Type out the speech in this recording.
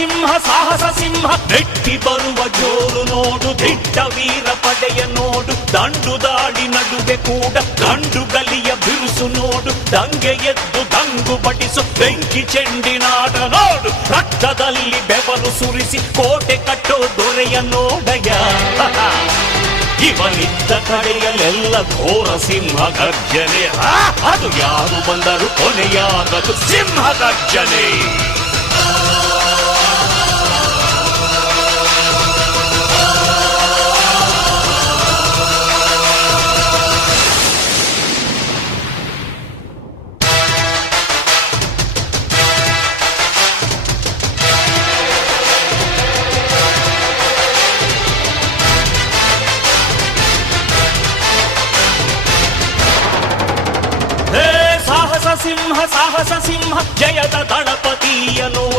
ಸಿಂಹ ಸಾಹಸ ಸಿಂಹ ನೆಟ್ಟಿ ಬರುವ ಜೋರು ನೋಡು ದಿಟ್ಟ ವೀರ ಪಡೆಯ ನೋಡು ದಂಡು ದಾಡಿ ನಡುವೆ ಕೂಡ ಗಂಡು ಗಲಿಯ ಬಿರುಸು ನೋಡು ದಂಗೆ ಎದ್ದು ದಂಗು ಬಡಿಸು ಬೆಂಕಿ ಚೆಂಡಿನಾಟ ನೋಡು ರಕ್ತದಲ್ಲಿ ಬೆವರು ಸುರಿಸಿ ಕೋಟೆ ಕಟ್ಟೋ ದೊರೆಯ ನೋಡಯ ಇವನಿದ್ದ ಕಡೆಯಲ್ಲೆಲ್ಲ ಘೋರ ಸಿಂಹ ಗರ್ಜನೆ ಅದು ಯಾರು ಬಂದರು ಕೊನೆಯಾಗದು ಸಿಂಹ ಗರ್ಜನೆ ಸಾಹಸ ಸಿಂಹ ಜಯದ ದಳಪತಿಯ ನೋಡು